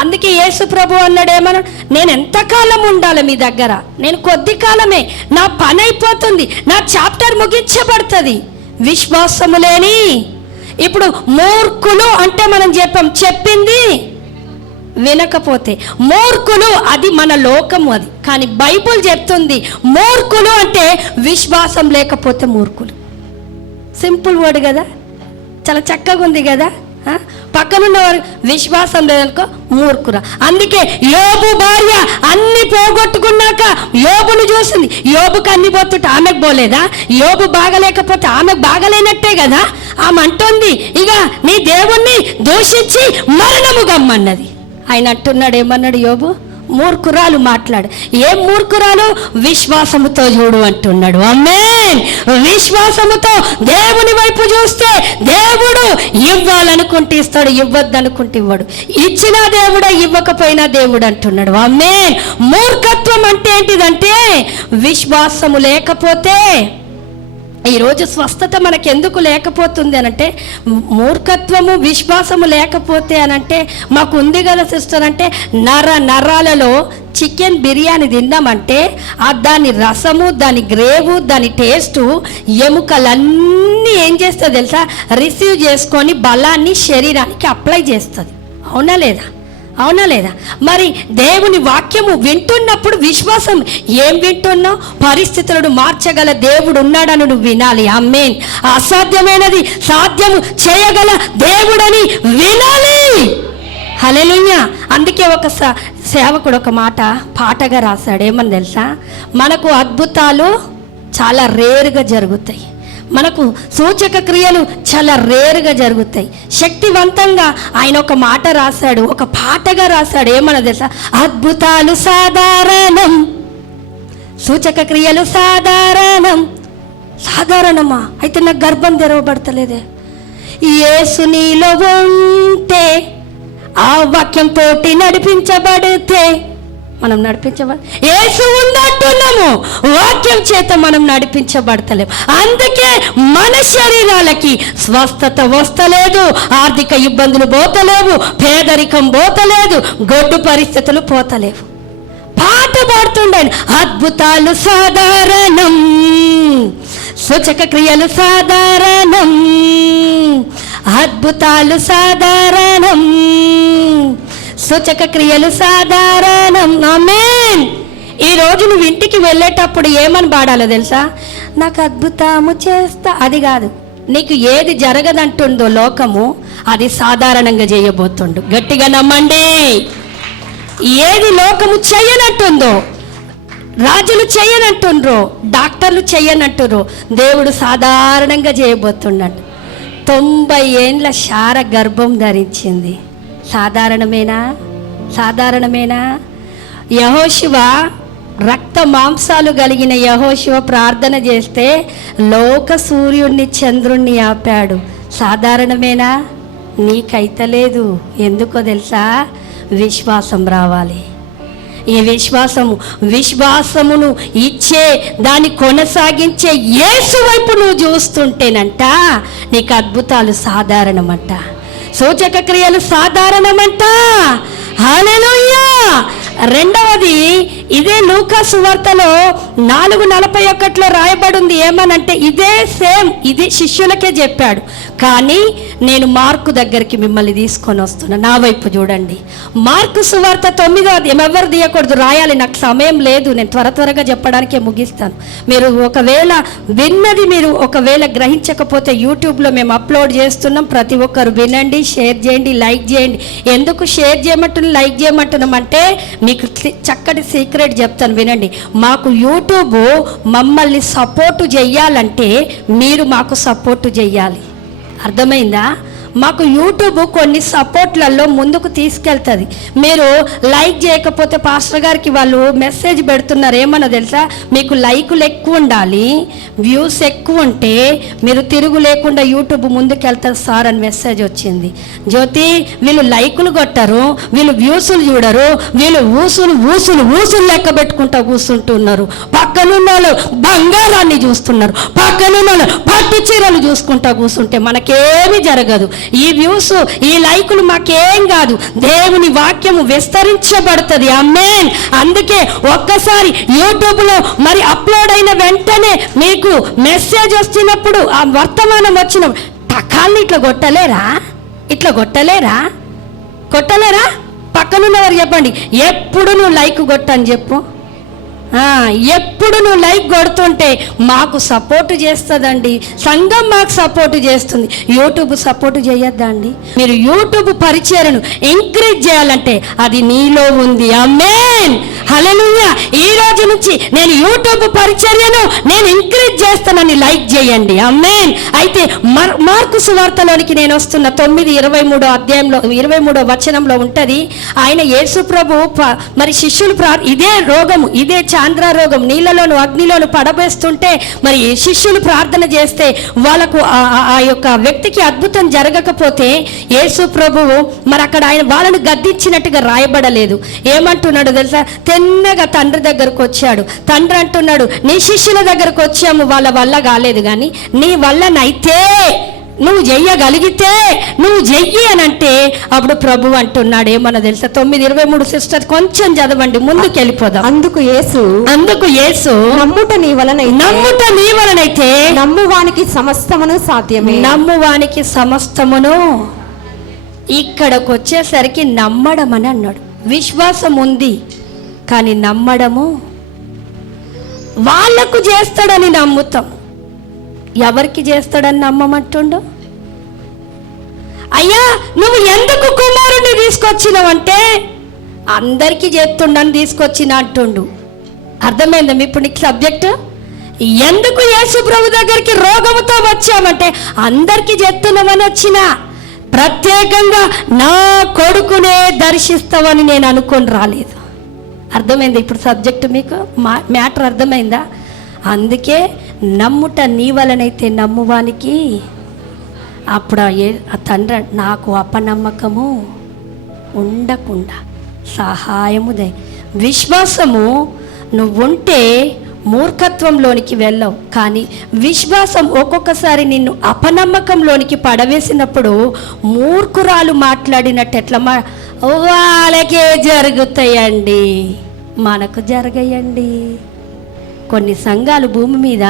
అందుకే యేసు ప్రభు అన్నాడు, ఏమన్నా, నేను ఎంతకాలం ఉండాలి మీ దగ్గర? నేను కొద్ది కాలమే, నా పని అయిపోతుంది, నా చాప్టర్ ముగించబడుతుంది. విశ్వాసము లేని ఇప్పుడు మూర్ఖులు అంటే మనం చెప్పింది వినకపోతే మూర్ఖులు, అది మన లోకము అది. కానీ బైబుల్ చెప్తుంది మూర్ఖులు అంటే విశ్వాసం లేకపోతే మూర్ఖులు. సింపుల్ వర్డ్ కదా, చాలా చక్కగా ఉంది కదా. పక్కనున్న వారు విశ్వాసం లేదనుకో మూర్ఖురా. అందుకే యోబు భార్య అన్ని పోగొట్టుకున్నాక యోబును చూసింది. యోబుకి అన్ని పోతుంటే ఆమెకు పోలేదా? యోబు బాగలేకపోతే ఆమెకు బాగలేనట్టే కదా. ఆమె అంటుంది, ఇక నీ దేవుణ్ణి దూషించి మరణము గమ్మన్నది. ఆయన అంటున్నాడు, ఏమన్నాడు యోబు? మూర్ఖురాలు మాట్లాడు. ఏ మూర్ఖురాలు? విశ్వాసముతో చూడు అంటున్నాడు. ఆమేన్. విశ్వాసముతో దేవుని వైపు చూస్తే దేవుడు ఇవ్వాలనుకుంటే ఇస్తాడు, ఇవ్వద్దనుకుంటే ఇవ్వడు. ఇచ్చినా దేవుడే, ఇవ్వకపోయినా దేవుడు అంటున్నాడు. ఆమేన్. మూర్ఖత్వం అంటే ఏంటిదంటే విశ్వాసము లేకపోతే. ఈరోజు స్వస్థత మనకెందుకు లేకపోతుంది అనంటే మూర్ఖత్వము, విశ్వాసము లేకపోతే అనంటే మాకు ఉంది కదా సిస్టర్ అంటే నరాలలో చికెన్ బిర్యానీ తిన్నామంటే దాని రసము, దాని గ్రేవు, దాని టేస్టు ఎముకలన్నీ ఏం చేస్తుంది తెలుసా? రిసీవ్ చేసుకొని బలాన్ని శరీరానికి అప్లై చేస్తుంది. అవునా లేదా? అవునా లేదా? మరి దేవుని వాక్యము వింటున్నప్పుడు విశ్వాసం, ఏం వింటున్నావు? పరిస్థితులను మార్చగల దేవుడు ఉన్నాడని నువ్వు వినాలి. ఆమేన్. అసాధ్యమైనది సాధ్యము చేయగల దేవుడని వినాలి. హల్లెలూయా. అందుకే ఒక సేవకుడు ఒక మాట పాటగా రాశాడు. ఏమని తెలుసా? మనకు అద్భుతాలు చాలా రేరుగా జరుగుతాయి, మనకు సూచక క్రియలు చాలా రేరుగా జరుగుతాయి. శక్తివంతంగా ఆయన ఒక మాట రాశాడు, ఒక పాటగా రాశాడు. ఏమన్నా తెలుసా? అద్భుతాలు సాధారణం, సూచక క్రియలు సాధారణం. సాధారణమా? అయితే నాకు గర్భం తెరవబడతలేదే. యేసు నీలో ఉంటే, ఆ వాక్యంతో నడిపించబడితే మనం యేసు ఉందంటున్నాము, వాక్యం చేత మనం నడిపించబడతలేము. అందుకే మన శరీరాలకి స్వస్థత వస్తలేదు, ఆర్థిక ఇబ్బందులు పోతలేవు, పేదరికం పోతలేదు, గొడ్డు పరిస్థితులు పోతలేవు. పాట పాడుతుండండి. అద్భుతాలు సాధారణం, సూచక క్రియలు సాధారణం, అద్భుతాలు సాధారణం, సూచక క్రియలు సాధారణం. ఆమేన్. ఈ రోజు నువ్వు ఇంటికి వెళ్ళేటప్పుడు ఏమని పాడాలో తెలుసా? నాకు అద్భుతము చేస్తా, అది కాదు. నీకు ఏది జరగదంటుందో లోకము, అది సాధారణంగా చేయబోతుండు. గట్టిగా నమ్మండి. ఏది లోకము చెయ్యనంటుందో, రాజులు చెయ్యనంటుండ్రో, డాక్టర్లు చెయ్యనంటుర్రో, దేవుడు సాధారణంగా చేయబోతున్నాడు. 90 ఏండ్ల శార గర్భం ధరించింది. సాధారణమేనా? సాధారణమేనా? యెహోషువ, రక్త మాంసాలు కలిగిన యెహోషువ ప్రార్థన చేస్తే లోక సూర్యుడిని చంద్రుణ్ణి ఆపాడు. సాధారణమేనా? నీకైతలేదు. ఎందుకో తెలుసా? విశ్వాసం రావాలి. ఈ విశ్వాసమును ఇచ్చే, దాన్ని కొనసాగించే యేసు వైపు నువ్వు చూస్తుంటేనంట నీకు అద్భుతాలు సాధారణమంట, సూచక క్రియలు సాధారణమంట. హల్లెలూయా. రెండవది, ఇదే లూకా సువార్తలో 4:41 రాయబడింది. ఏమనంటే ఇదే సేమ్, ఇది శిష్యులకే చెప్పాడు, కానీ నేను మార్కు దగ్గరికి మిమ్మల్ని తీసుకొని వస్తున్నా. నా వైపు చూడండి. మార్కు సువార్త 9వ, ఎవరు తీయకూడదు, రాయాలి. నాకు సమయం లేదు, నేను త్వరగా చెప్పడానికే ముగిస్తాను. మీరు ఒకవేళ విన్నది మీరు ఒకవేళ గ్రహించకపోతే యూట్యూబ్లో మేము అప్లోడ్ చేస్తున్నాం. ప్రతి ఒక్కరు వినండి, షేర్ చేయండి, లైక్ చేయండి. ఎందుకు షేర్ చేయమంటున్నాం, లైక్ చేయమంటున్నాం అంటే మీకు చక్కటి సీక్రెట్ చెప్తాను, వినండి. మాకు యూట్యూబ్ మమ్మల్ని సపోర్టు చెయ్యాలంటే మీరు మాకు సపోర్టు చెయ్యాలి. అర్థమైందా? మాకు యూట్యూబ్ కొన్ని సపోర్ట్లలో ముందుకు తీసుకెళ్తుంది. మీరు లైక్ చేయకపోతే పాస్టర్ గారికి వాళ్ళు మెసేజ్ పెడుతున్నారు, ఏమన్నా తెలుసా, మీకు లైకులు ఎక్కువ ఉండాలి, వ్యూస్ ఎక్కువ ఉంటే మీరు తిరుగు లేకుండా యూట్యూబ్ ముందుకు వెళ్తారు సార్ అని మెసేజ్ వచ్చింది. జ్యోతి, వీళ్ళు లైకులు కొట్టరు, వీళ్ళు వ్యూసులు చూడరు, వీళ్ళు ఊసులు లెక్క పెట్టుకుంటా కూర్చుంటున్నారు, పక్కనున్న వాళ్ళు బంగారాన్ని చూస్తున్నారు, పక్కనున్న వాళ్ళు పట్టు చీరలు చూసుకుంటా కూర్చుంటే మనకేమీ జరగదు. ఈ వ్యూస్, ఈ లైకులు మాకేం కాదు, దేవుని వాక్యము విస్తరించబడుతుంది. ఆమేన్. అందుకే ఒక్కసారి యూట్యూబ్లో మరి అప్లోడ్ అయిన వెంటనే మీకు మెసేజ్ వచ్చినప్పుడు, ఆ వర్తమానం వచ్చినప్పుడు టకాల్ని ఇట్లా కొట్టలేరా? పక్కనున్నవారు చెప్పండి, ఎప్పుడు నువ్వు లైక్ కొట్టని చెప్పు. ఎప్పుడు నువ్వు లైక్ కొడుతుంటే మాకు సపోర్ట్ చేస్తుందండి, సంఘం మాకు సపోర్ట్ చేస్తుంది. యూట్యూబ్ సపోర్ట్ చేయొద్దండి. మీరు యూట్యూబ్ పరిచర్యను ఎంకరేజ్ చేయాలంటే అది నీలో ఉంది. ఆమేన్. హల్లెలూయా. ఈ రోజు నుంచి నేను యూట్యూబ్ పరిచర్యను నేను ఎంకరేజ్ చేస్తానని లైక్ చేయండి. ఆమేన్. అయితే మార్కు సువార్తలోనికి నేను వస్తున్న 9:23 అధ్యాయంలో 23వ వచనంలో ఉంటది. ఆయన యేసు ప్రభు మరి శిష్యులు ఇదే రోగము, ఇదే చాంద్ర రోగం నీళ్ళలోను అగ్నిలోను పడబేస్తుంటే మరి శిష్యులు ప్రార్థన చేస్తే వాళ్ళకు ఆ యొక్క వ్యక్తికి అద్భుతం జరగకపోతే యేసు ప్రభువు మరి అక్కడ ఆయన వాళ్ళను గద్దించినట్టుగా రాయబడలేదు. ఏమంటున్నాడు తెలుసా, తిన్నగా తండ్రి దగ్గరకు వచ్చాడు. తండ్రి అంటున్నాడు, నీ శిష్యుల దగ్గరకు వచ్చాము, వాళ్ళ వల్ల కాలేదు, కానీ నీ వల్లనైతే నువ్వు చెయ్యగలిగితే నువ్వు చెయ్యి అని అంటే అప్పుడు ప్రభు అంటున్నాడు ఏమన్నా తెలుసా, 9:23 సిస్టర్ కొంచెం చదవండి, ముందుకు వెళ్ళిపోదాం. అందుకు యేసు నమ్ముట నీ వలనైతే నమ్మువానికి సమస్తమును సాధ్యమే. నమ్మువానికి సమస్తమును. ఇక్కడకు వచ్చేసరికి నమ్మడం అని అన్నాడు. విశ్వాసం ఉంది కానీ నమ్మడము, వాళ్లకు చేస్తాడని నమ్ముతాం, ఎవరికి చేస్తాడని నమ్మమంటుండు. అయ్యా నువ్వు ఎందుకు కుమారుణ్ణి తీసుకొచ్చినావంటే అందరికీ చేస్తుండని తీసుకొచ్చిన అంటుండు. అర్థమైందా ఇప్పుడు నీకు సబ్జెక్ట్? ఎందుకు యేసు ప్రభు దగ్గరికి రోగముతో వచ్చామంటే అందరికీ చేస్తున్నామని వచ్చిన, ప్రత్యేకంగా నా కొడుకునే దర్శిస్తావని నేను అనుకొని రాలేదు. అర్థమైందా ఇప్పుడు సబ్జెక్ట్? మీకు మ్యాటర్ అర్థమైందా? అందుకే నమ్ముట నీ వలనైతే నమ్మువానికి. అప్పుడు ఆ తండ్రి నాకు అపనమ్మకము ఉండకుండా సహాయము దే. విశ్వాసము నువ్వుంటే మూర్ఖత్వంలోనికి వెళ్ళవు, కానీ విశ్వాసం ఒక్కొక్కసారి నిన్ను అపనమ్మకంలోనికి పడవేసినప్పుడు మూర్ఖురాలు మాట్లాడినట్టు ఎట్లా వాళ్ళకే జరుగుతాయండి, మనకు జరగయండి. కొన్ని సంఘాలు భూమి మీద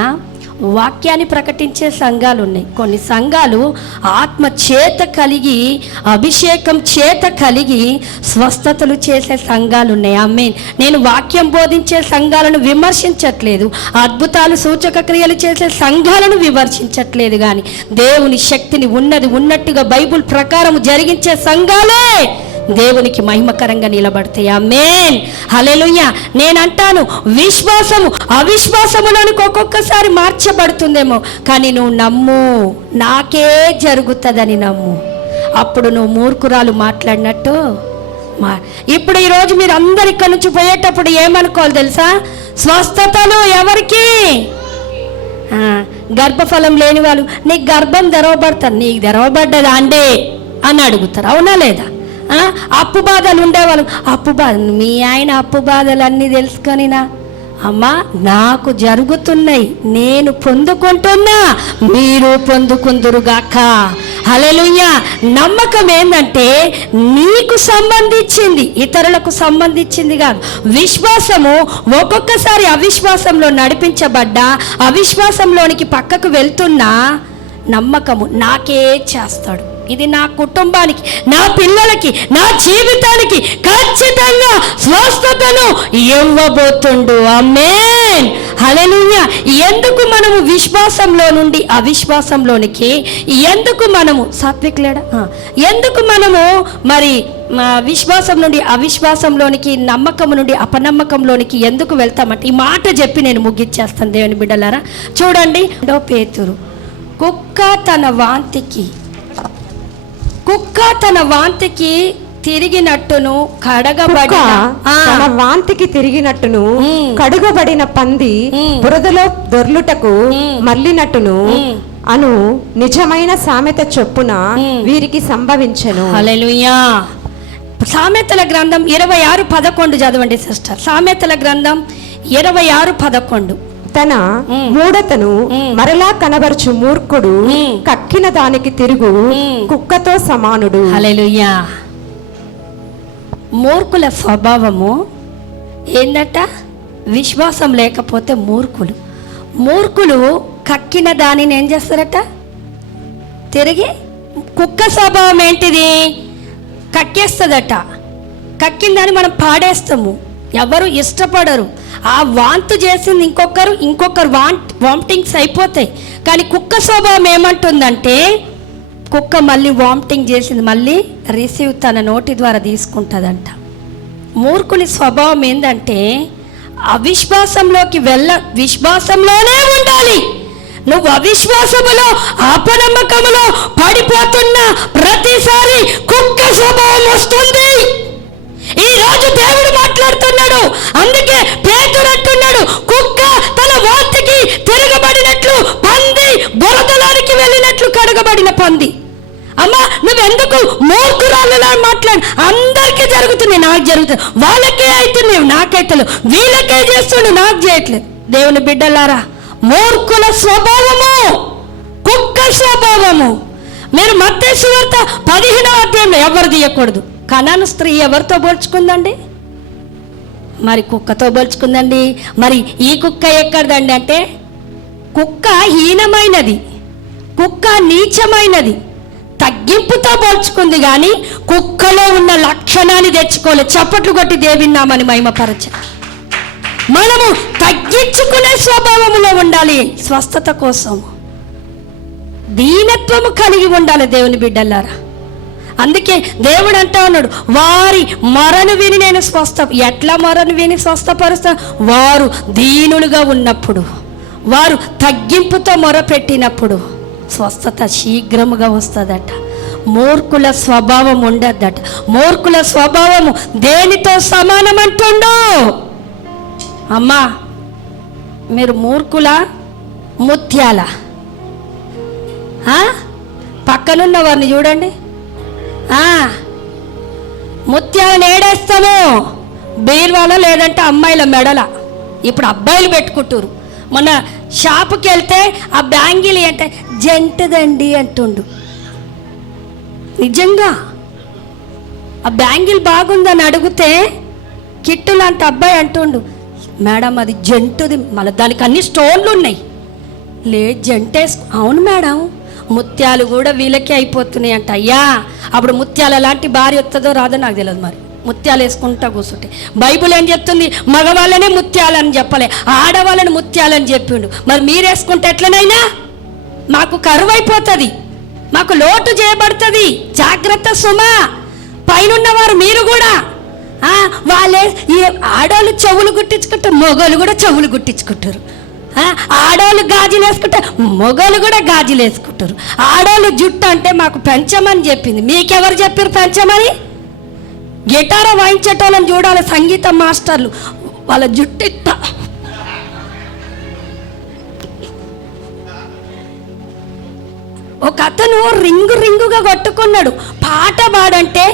వాక్యాన్ని ప్రకటించే సంఘాలు ఉన్నాయి. కొన్ని సంఘాలు ఆత్మ చేత కలిగి, అభిషేకం చేత కలిగి స్వస్థతలు చేసే సంఘాలు ఉన్నాయి. ఆమేన్. నేను వాక్యం బోధించే సంఘాలను విమర్శించట్లేదు, అద్భుతాలు సూచక క్రియలు చేసే సంఘాలను విమర్శించట్లేదు, కానీ దేవుని శక్తిని ఉన్నట్టుగా బైబుల్ ప్రకారం జరిగించే సంఘాలే దేవునికి మహిమకరంగా నిలబడతాయి. ఆమేన్. హల్లెలూయా. నేనంటాను విశ్వాసము అవిశ్వాసములకు ఒక్కొక్కసారి మార్చబడుతుందేమో, కానీ నువ్వు నమ్ము, నాకే జరుగుతుందని నమ్ము. అప్పుడు నువ్వు మూర్ఖురాలు మాట్లాడినట్టు ఇప్పుడు ఈరోజు మీరు అందరు ఇక్కడి నుంచి పోయేటప్పుడు ఏమనుకోవాలి తెలుసా, స్వస్థతలు ఎవరికి? గర్భఫలం లేని వాళ్ళు నీకు గర్భం తెరవబడతారు, నీకు తెరవబడ్డదా అండి అని అడుగుతారు, అవునా లేదా? అప్పు బాధలు ఉండేవాళ్ళు, అప్పు బాధ మీ ఆయన అప్పు బాధలు అన్నీ తెలుసుకొనినా, అమ్మా నాకు జరుగుతున్నాయి, నేను పొందుకుంటున్నా, మీరు పొందుకుందురుగాక. హల్లెలూయా. నమ్మకం ఏంటంటే నీకు సంబంధించింది, ఇతరులకు సంబంధించింది కాదు. విశ్వాసము ఒక్కొక్కసారి అవిశ్వాసంలో నడిపించబడ్డా, అవిశ్వాసంలోనికి పక్కకు వెళ్తున్నా నమ్మకము నాకే చేస్తాడు, ఇది నా కుటుంబానికి, నా పిల్లలకి, నా జీవితానికి ఖచ్చితంగా స్వస్థతను ఇవ్వబోతుండు. ఆమేన్. హల్లెలూయా. ఎందుకు మనము విశ్వాసంలో నుండి అవిశ్వాసంలోనికి, ఎందుకు మనము సాత్వికులేడా, ఎందుకు మనము మరి విశ్వాసం నుండి అవిశ్వాసంలోనికి, నమ్మకం నుండి అపనమ్మకంలోనికి ఎందుకు వెళ్తామంటే ఈ మాట చెప్పి నేను ముగిచ్చేస్తాను దేవుని బిడ్డలారా. చూడండి, పేతురు కుక్క తన వాంతికి కుక్క తన వాంతికి తిరిగినట్టును కుక్క కడగబడిన తన వాంతికి తిరిగినట్టును మ్మ్. కడుగబడిన పంది మ్మ్. బురదలో దొర్లుటకు మళ్ళినట్టును అను నిజమైన సామెత చొప్పున వీరికి సంభవించెను. హల్లెలూయా. సామెతల గ్రంథం 26:11 చదవండి సిస్టర్. సామెతల గ్రంథం 26:11. తన మూఢతను మరలా కనబరచు మూర్ఖుడు కక్కిన దానికి తిరుగు కుక్కతో సమానుడు. హల్లెలూయా. మూర్ఖుల స్వభావము ఏందట? విశ్వాసం లేకపోతే మూర్ఖులు. మూర్ఖులు కక్కిన దానిని ఏం చేస్తారట? తిరిగి. కుక్క స్వభావం ఏంటిది? కక్కేస్తుందట. కక్కిన దాన్ని మనం పాడేస్తాము. ఎవరు ఇష్టపడరు. ఆ వాంతు చేసింది ఇంకొకరు వామిటింగ్స్ అయిపోతాయి. కానీ కుక్క స్వభావం ఏమంటుందంటే, కుక్క మళ్ళీ వామిటింగ్ చేసింది మళ్ళీ రిసీవ్ తన నోటి ద్వారా తీసుకుంటుందంట. మూర్ఖుని స్వభావం ఏంటంటే అవిశ్వాసంలోకి విశ్వాసంలోనే ఉండాలి. నువ్వు అవిశ్వాసములో అపనమ్మకములో పడిపోతున్న ప్రతిసారి కుక్క స్వభావం వస్తుంది. ఈ రోజు దేవుడు మాట్లాడుతున్నాడు. అందుకే పేతురు అంటున్నాడు, కుక్క తన వాంతికి తిరగబడినట్లు పంది బురదలోనికి వెళ్ళినట్లు కడగబడిన పంది. అమ్మా, నువ్వెందుకు మూర్ఖురాలులా మాట్లాడు? అందరికీ జరుగుతుంది, నాకు జరుగుతుంది. వాళ్ళకే అవుతున్నాయి, నాకైతే వీళ్ళకే చేస్తుండే, నాకు చేయట్లేదు. దేవుని బిడ్డలారా, మూర్ఖుల స్వభావము కుక్క స్వభావము. మీరు మత్తయి సువార్త 15వ అధ్యాయంలో ఎవరు తీయకూడదు. కనాను స్త్రీ ఎవరితో పోల్చుకుందండి? మరి కుక్కతో పోల్చుకుందండి. మరి ఈ కుక్క ఎక్కడదండి అంటే, కుక్క హీనమైనది, కుక్క నీచమైనది, తగ్గింపుతో పోల్చుకుంది. కానీ కుక్కలో ఉన్న లక్షణాన్ని తెచ్చుకోలేదు. చప్పట్లు కొట్టి దేవున్నామని మహిమపరచ. మనము తగ్గించుకునే స్వభావములో ఉండాలి. స్వస్థత కోసం దీనత్వము కలిగి ఉండాలి దేవుని బిడ్డలారా. అందుకే దేవుడు అంటా ఉన్నాడు, వారి మొరను విని నేను ఎట్లా మొరను విని స్వస్థపరుస్తా? వారు దీనులుగా ఉన్నప్పుడు, వారు తగ్గింపుతో మొరపెట్టినప్పుడు స్వస్థత శీఘ్రముగా వస్తుందట. మూర్ఖుల స్వభావం ఉండద్దట. మూర్ఖుల స్వభావము దేనితో సమానం అంటుండు? అమ్మా, మీరు మూర్ఖుల ముత్యాల? పక్కనున్న వారిని చూడండి. ముత్యాలను ఏడేస్తాము బీరువాలో, లేదంటే అమ్మాయిల మెడల. ఇప్పుడు అబ్బాయిలు పెట్టుకుంటారు. మొన్న షాపుకి వెళ్తే ఆ బ్యాంగిల్ అంటే జంటదండి అంటుండు. నిజంగా ఆ బ్యాంగిల్ బాగుందని అడిగితే కిట్టు లాంటి అబ్బాయి అంటుండు, మేడం అది జంటుది, మళ్ళీ దానికి అన్ని స్టోన్లు ఉన్నాయి. జంటేసుకో. అవును మేడం, ముత్యాలు కూడా వీళ్ళకే అయిపోతున్నాయి అంట. అయ్యా, అప్పుడు ముత్యాల లాంటి భార్య వస్తుందో రాదో నాకు తెలియదు. మరి ముత్యాలు వేసుకుంటా కూర్చుంటే బైబుల్ ఏం చెప్తుంది? మగవాళ్ళనే ముత్యాలని చెప్పలే, ఆడవాళ్ళని ముత్యాలని చెప్పిండు. మరి మీరు వేసుకుంటే ఎట్లనైనా మాకు కరువు అయిపోతుంది, మాకు లోటు చేయబడుతుంది. జాగ్రత్త సుమా. పైనున్న వారు మీరు కూడా వాళ్ళే ఆడవాళ్ళు చెవులు గుట్టించుకుంటారు, మొగోళ్ళు కూడా చెవులు గుట్టించుకుంటారు. ఆడవాళ్ళు గాజులు వేసుకుంటారు, మొగోళ్ళు కూడా గాజులు వేసుకుంటారు. ఆడవాళ్ళు జుట్టు అంటే మాకు పెంచమని చెప్పింది. మీకెవరు చెప్పారు పెంచమని? గిటార్ వాయించేటోళ్ళని చూడాలి, సంగీత మాస్టర్లు, వాళ్ళ జుట్టు ఇట్ట. ఒక అతను రింగుగా కొట్టుకున్నాడు. పాట పాడంటే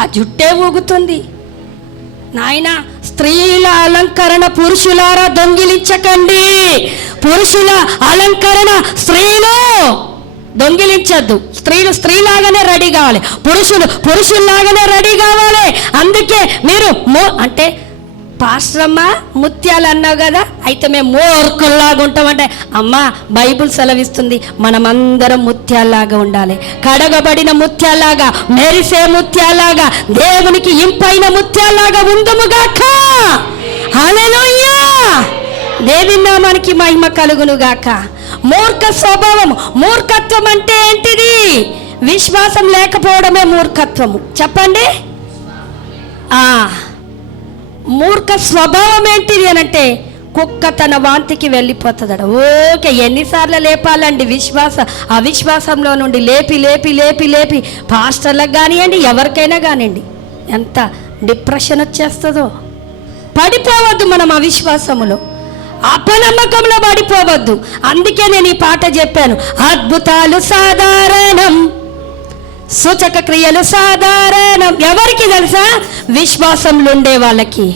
ఆ జుట్టే ఊగుతుంది. నాయన, స్త్రీల అలంకరణ పురుషులారా దొంగిలించకండి. పురుషుల అలంకరణ స్త్రీలు దొంగిలించద్దు. స్త్రీలు స్త్రీలాగానే రెడీ కావాలి, పురుషులు పురుషుల్లాగానే రెడీ కావాలి. అందుకే మీరు అంటే పాస్టరమ్మ ముత్యాలు అన్నావు కదా, అయితే మేము మూర్ఖుల్లాగా ఉంటామంటే, అమ్మ బైబుల్ సెలవిస్తుంది మనమందరం ముత్యాల్లాగా ఉండాలి. కడగబడిన ముత్యాల్లాగా, మెరిసే ముత్యాల్లాగా, దేవునికి ఇంపైన ముత్యాల్లాగా ఉందుముగాక. హల్లెలూయా. దేవుని నామానికి మహిమ కలుగును గాక. మూర్ఖ స్వభావము. మూర్ఖత్వం అంటే ఏంటిది? విశ్వాసం లేకపోవడమే మూర్ఖత్వము. చెప్పండి. మూర్ఖ స్వభావం ఏంటిది అనంటే కుక్క తన వాంతికి వెళ్ళిపోతుందట. ఓకే, ఎన్నిసార్లు లేపాలండి అవిశ్వాసంలో నుండి లేపి లేపి లేపి లేపి పాస్టర్లకు కానివ్వండి, ఎవరికైనా కానివ్వండి, ఎంత డిప్రెషన్ వచ్చేస్తుందో. పడిపోవద్దు మనం అవిశ్వాసములో, అపనమ్మకంలో పడిపోవద్దు. అందుకే నేను ఈ పాట చెప్పాను, అద్భుతాలు సాధారణం, సూచక క్రియలు సాధారణం. ఎవరికి తెలుసా? విశ్వాసంలో ఉండే వాళ్ళకి.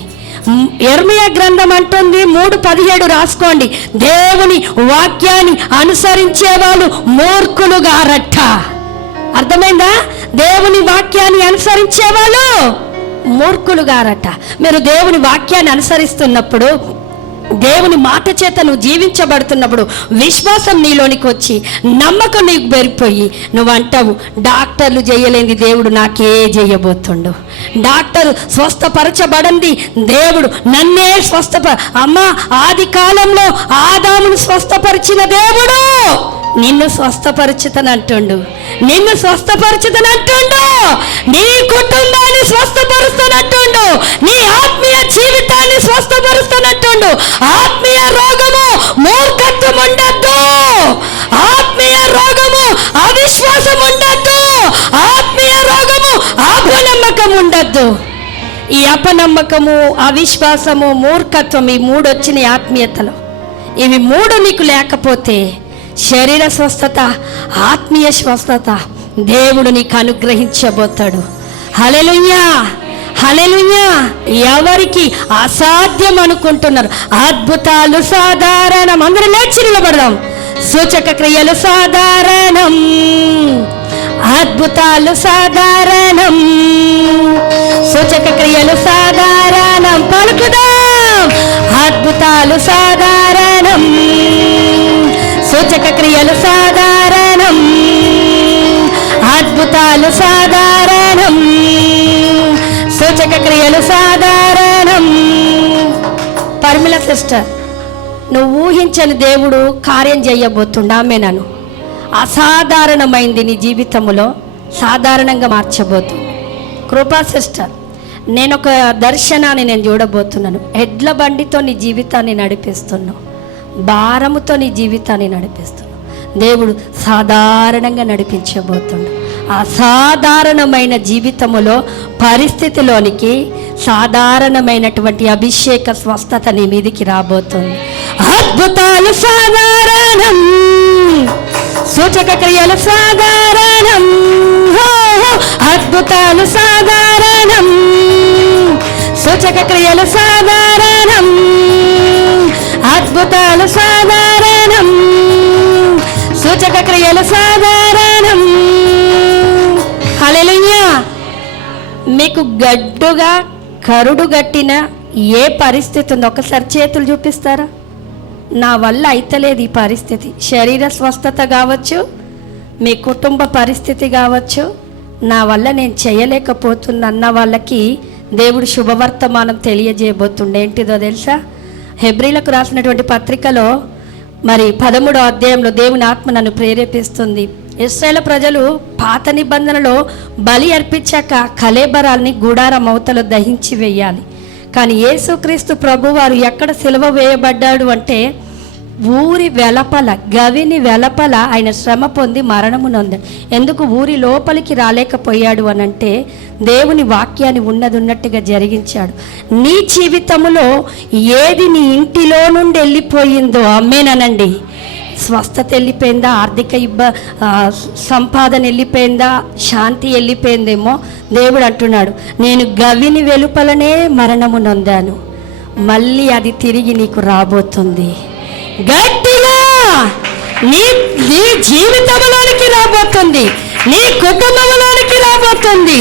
యెర్మీయా గ్రంథం అంటుంది 3:17 రాసుకోండి, దేవుని వాక్యాన్ని అనుసరించే వాళ్ళు మూర్ఖులు గారట. అర్థమైందా? దేవుని వాక్యాన్ని అనుసరించే వాళ్ళు మూర్ఖులు గారట. మీరు దేవుని వాక్యాన్ని అనుసరిస్తున్నప్పుడు, దేవుని మాట చేత నువ్వు జీవించబడుతున్నప్పుడు విశ్వాసం నీలోనికి వచ్చి నమ్మకం నీకు పెరిగిపోయి నువ్వు అంటావు, డాక్టర్లు చేయలేని దేవుడు నాకే చేయబోతుండు. డాక్టర్ స్వస్థపరచబడింది, దేవుడు నన్నే అమ్మా, ఆది కాలంలో ఆదామును స్వస్థపరిచిన దేవుడు నిన్ను స్వస్థపరచుతానంటుండు, నిన్ను స్వస్థపరచుతానంటుండు, నీ కుటుంబాన్ని స్వస్థపరుస్తానంటుండు, నీ ఆత్మీయ జీవితాన్ని స్వస్థపరుస్తానంటుండు. ఆత్మీయ రోగము మూర్ఖత్వం ఉండద్దు, ఆత్మీయ రోగము అవిశ్వాసం ఉండద్దు, ఆత్మీయ రోగము అపనమ్మకం ఉండద్దు. ఈ అపనమ్మకము, అవిశ్వాసము, మూర్ఖత్వం, ఈ 3 వచ్చిన ఆత్మీయతలో. ఇవి 3 నీకు లేకపోతే శరీర స్వస్థత, ఆత్మీయ స్వస్థత దేవుడు నీకు అనుగ్రహించబోతాడు. హల్లెలూయా, హల్లెలూయా. ఎవరికి అసాధ్యం అనుకుంటున్నారు? అద్భుతాలు సాధారణం. అందరూ లేచి నిలబడదాం. సూచక క్రియలు సాధారణం, అద్భుతాలు సాధారణం, సూచక క్రియలు సాధారణం. పలుకుదాం, అద్భుతాలు సాధారణం, సూచక క్రియలు సాధారణం, అద్భుతాలు సాధారణం, సూచక క్రియలు సాధారణం. పర్మిల సిస్టర్, నువ్వు ఊహించని దేవుడు కార్యం చేయబోతుండా? ఆమేనను. అసాధారణమైంది నీ జీవితంలో సాధారణంగా మార్చబోతుంది. కృపా సిస్టర్, నేను ఒక దర్శనాన్ని నేను చూడబోతున్నాను. ఎడ్ల బండితో నీ జీవితాన్ని నడిపిస్తున్నావు, భారముతో నీ జీవితాన్ని నడిపిస్తున్నావు. దేవుడు సాధారణంగా నడిపించబోతున్నాడు. అసాధారణమైన జీవితములో పరిస్థితిలోనికి సాధారణమైనటువంటి అభిషేక స్వస్థత నీ మీదికి రాబోతుంది. అద్భుతాలు సాధారణం, సూచక క్రియలు సాధారణం, అద్భుతాలు సాధారణం, సూచక క్రియలు సాధారణం, అద్భుతాలు సాధారణం, సూచక క్రియలు సాధారణం. హల్లెలూయా. మీకు గడ్డుగా కరుడు గట్టిన ఏ పరిస్థితి ఉందో ఒకసారి చేతులు చూపిస్తారా? నా వల్ల అయితలేదు ఈ పరిస్థితి. శరీర స్వస్థత కావచ్చు, మీ కుటుంబ పరిస్థితి కావచ్చు, నా వల్ల నేను చేయలేకపోతున్నా అన్న వాళ్ళకి దేవుడు శుభవర్తమానం తెలియజేయబోతుండే. ఏంటిదో తెలుసా? హెబ్రీలకు రాసినటువంటి పత్రికలో మరి 13వ అధ్యాయంలో దేవుని ఆత్మ నన్ను ప్రేరేపిస్తుంది. ఇశ్రాయేలు ప్రజలు పాత నిబంధనలో బలి అర్పించాక కళేబరాల్ని గుడారం అవతల దహించి వేయాలి. కానీ యేసుక్రీస్తు ప్రభువారు ఎక్కడ సిలువ వేయబడ్డాడు అంటే ఊరి వెలపల, గవిని వెలపల ఆయన శ్రమ పొంది మరణము నొందాడు. ఎందుకు ఊరి లోపలికి రాలేకపోయాడు అని అంటే దేవుని వాక్యాన్ని ఉన్నట్టుగా జరిగించాడు. నీ జీవితంలో ఏది నీ ఇంటిలో నుండి వెళ్ళిపోయిందో, అమ్మేనండి, స్వస్థత వెళ్ళిపోయిందా, ఆర్థిక సంపాదన వెళ్ళిపోయిందా, శాంతి వెళ్ళిపోయిందేమో, దేవుడు అంటున్నాడు, నేను గవిని వెలుపలనే మరణము నొందాను, మళ్ళీ అది తిరిగి నీకు రాబోతుంది. గట్టిగా నీ జీవితంలోనికి రాబోతుంది, నీ కుటుంబంలోనికి రాబోతుంది,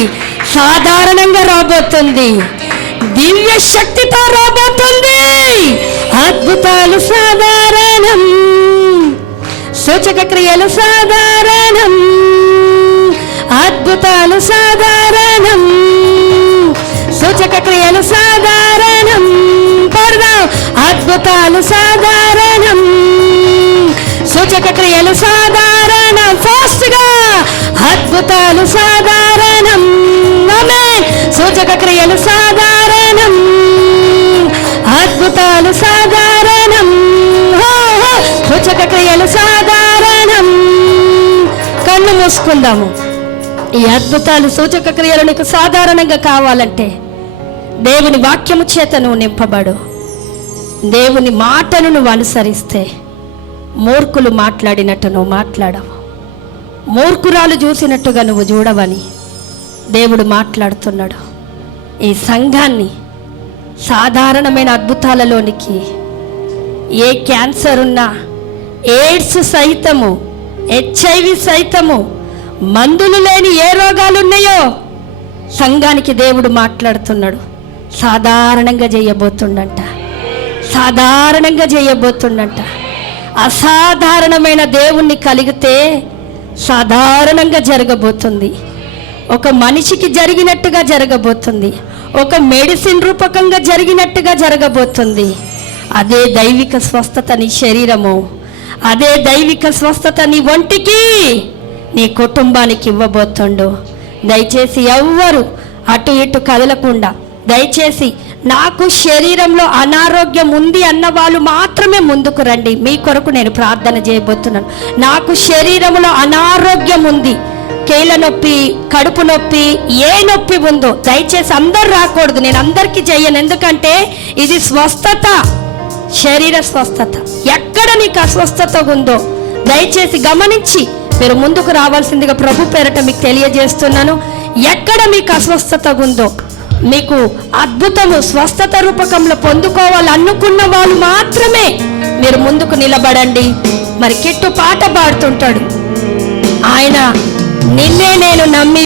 సాధారణంగా రాబోతుంది, దివ్య శక్తితో రాబోతుంది. అద్భుతాలు సాధారణం, సూచక క్రియలు సాధారణం, అద్భుతాలు సాధారణం, సూచక క్రియలు సాధారణం. పడదాం. అద్భుతాలు సాధారణం, సూచక క్రియలు సాధారణం. ఫాస్ట్గా అద్భుతాలు సాధారణం, ఆమేన్. సూచక క్రియలు సాధారణం, అద్భుతాలు సాధారణం. అద్భుతాలు సాధారణం. కన్ను మూసుకుందాము. ఈ అద్భుతాలు సూచక క్రియలు నీకు సాధారణంగా కావాలంటే దేవుని వాక్యము చేత నువ్వు నింపబడు. దేవుని మాటను నువ్వు అనుసరిస్తే మూర్ఖులు మాట్లాడినట్టు నువ్వు మాట్లాడవు, మూర్ఖురాలు చూసినట్టుగా నువ్వు చూడవని దేవుడు మాట్లాడుతున్నాడు. ఈ సంఘాన్ని సాధారణమైన అద్భుతాలలోనికి, ఏ క్యాన్సర్ ఉన్నా, ఎయిడ్స్ సైతము, HIV సైతము, మందులు లేని ఏ రోగాలు ఉన్నాయో సంఘానికి దేవుడు మాట్లాడుతున్నాడు. సాధారణంగా చేయబోతుండంట, సాధారణంగా చేయబోతుండంట. అసాధారణమైన దేవుణ్ణి కలిగితే సాధారణంగా జరగబోతుంది. ఒక మనిషికి జరిగినట్టుగా జరగబోతుంది, ఒక మెడిసిన్ రూపకంగా జరిగినట్టుగా జరగబోతుంది. అదే దైవిక స్వస్థత నీ శరీరము, అదే దైవిక స్వస్థత నీ ఒంటికి, నీ కుటుంబానికి ఇవ్వబోతుండు. దయచేసి ఎవ్వరు అటు ఇటు కదలకుండా, దయచేసి నాకు శరీరంలో అనారోగ్యం ఉంది అన్న వాళ్ళు మాత్రమే ముందుకు రండి. మీ కొరకు నేను ప్రార్థన చేయబోతున్నాను. నాకు శరీరంలో అనారోగ్యం ఉంది, కీళ్ళ నొప్పి, కడుపు నొప్పి, ఏ నొప్పి ఉందో దయచేసి అందరు రాకూడదు. నేను అందరికీ చెయ్యను, ఎందుకంటే ఇది స్వస్థత, శరీర స్వస్థత. ఎక్కడ నీకు అస్వస్థత ఉందో దయచేసి గమనించి మీరు ముందుకు రావాల్సిందిగా ప్రభు పేరట మీకు తెలియజేస్తున్నాను. ఎక్కడ మీకు అస్వస్థత ఉందో, మీకు అద్భుతము స్వస్థత రూపకంలో పొందుకోవాలనుకున్న వాళ్ళు మాత్రమే మీరు ముందుకు నిలబడండి. మరి కిట్టు పాట పాడుతుంటాడు, ఆయన నిన్నే నేను నమ్మి